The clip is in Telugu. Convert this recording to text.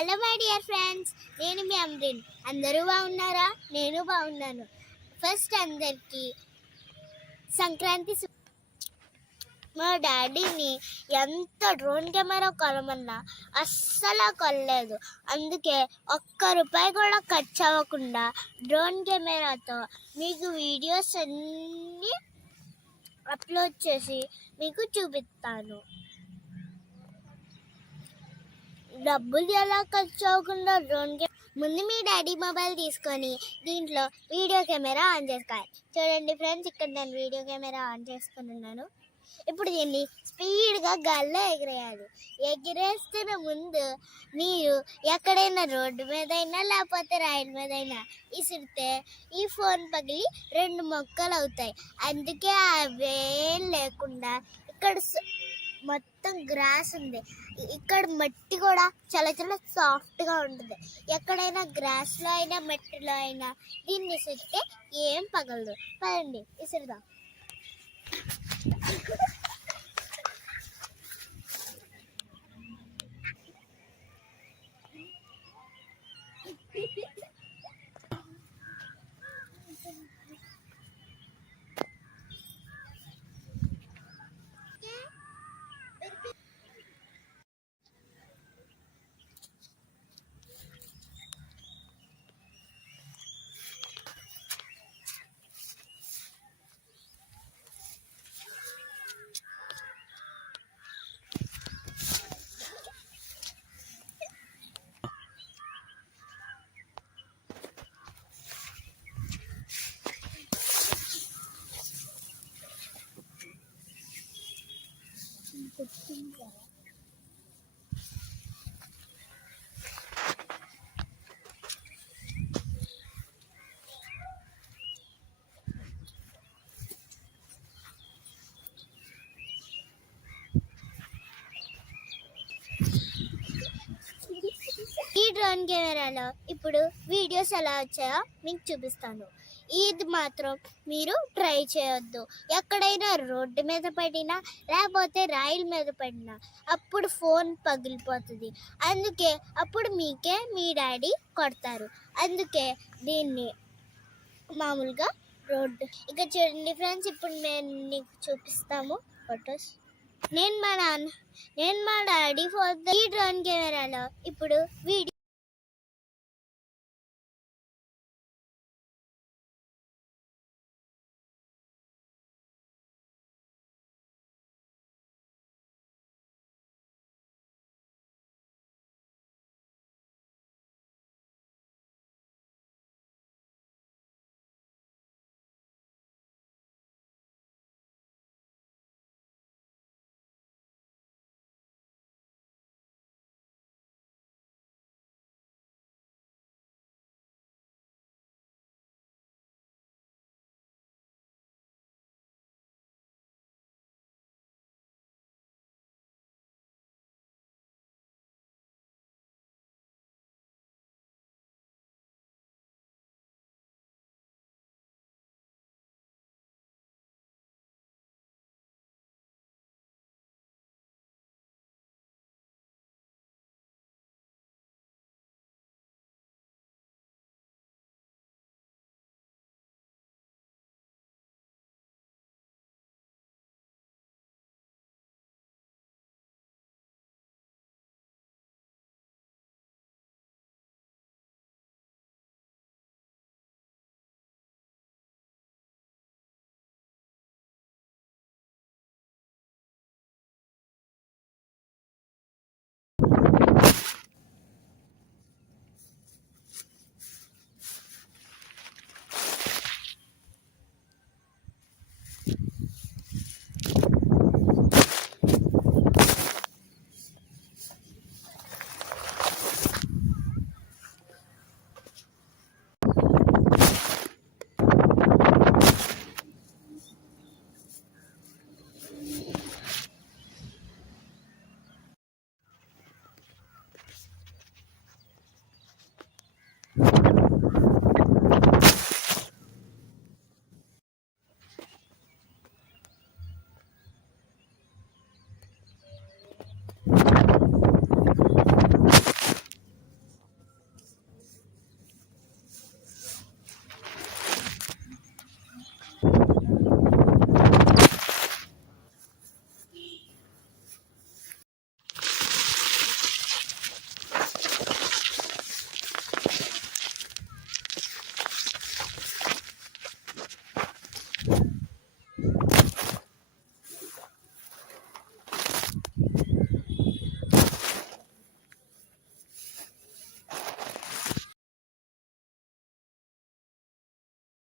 హలో మై డియర్ ఫ్రెండ్స్ నేను మీ అమ్రిన్. అందరూ బాగున్నారా? నేను బాగున్నాను. ఫస్ట్ అందరికీ సంక్రాంతి మా డాడీని ఎంత డ్రోన్ కెమెరా కొనమన్నా అస్సలు కొనలేదు. అందుకే ఒక్క రూపాయి కూడా ఖర్చు అవ్వకుండా డ్రోన్ కెమెరాతో మీకు వీడియోస్ అన్నీ అప్లోడ్ చేసి మీకు చూపిస్తాను. డబ్బులు ఎలా ఖర్చు అవ్వకుండా డ్రోన్ ముందు మీ డాడీ మొబైల్ తీసుకొని దీంట్లో వీడియో కెమెరా ఆన్ చేసుకోవాలి. చూడండి ఫ్రెండ్స్ ఇక్కడ నేను వీడియో కెమెరా ఆన్ చేసుకున్నాను ఇప్పుడు దీన్ని స్పీడ్గా గాల్లో ఎగిరేయాలి. ఎగిరేస్తున్న ముందు మీరు ఎక్కడైనా రోడ్డు మీదైనా లేకపోతే రైలు మీదైనా ఇసిరితే ఈ ఫోన్ పగిలి రెండు మొక్కలు అవుతాయి. అందుకే అవేం లేకుండా ఇక్కడ మొత్తం గ్రాస్ ఉంది. ఇక్కడ మట్టి కూడా చాలా చాలా సాఫ్ట్గా ఉంటుంది. ఎక్కడైనా గ్రాస్లో అయినా మట్టిలో అయినా దీన్ని ఇసిరితే ఏం పగలదు. పదండి ఇసురుదాం ఈ డ్రోన్ కెమెరాలో ఇప్పుడు వీడియోస్ ఎలా వచ్చాయో మీకు చూపిస్తాను. ఇది మాత్రం మీరు ట్రై చేయొద్దు. ఎక్కడైనా రోడ్డు మీద పడినా లేకపోతే రైలు మీద పడినా అప్పుడు ఫోన్ పగిలిపోతుంది. అందుకే అప్పుడు మీకే మీ డాడీ కొడతారు. అందుకే దీన్ని మామూలుగా రోడ్డు. ఇక చూడండి ఫ్రెండ్స్ ఇప్పుడు మేము నీకు చూపిస్తాము ఫొటోస్. నేను మా నాన్న నేను మా డాడీ ఫోన్ ఈ డ్రోన్ కెమెరాలో ఇప్పుడు వీడియో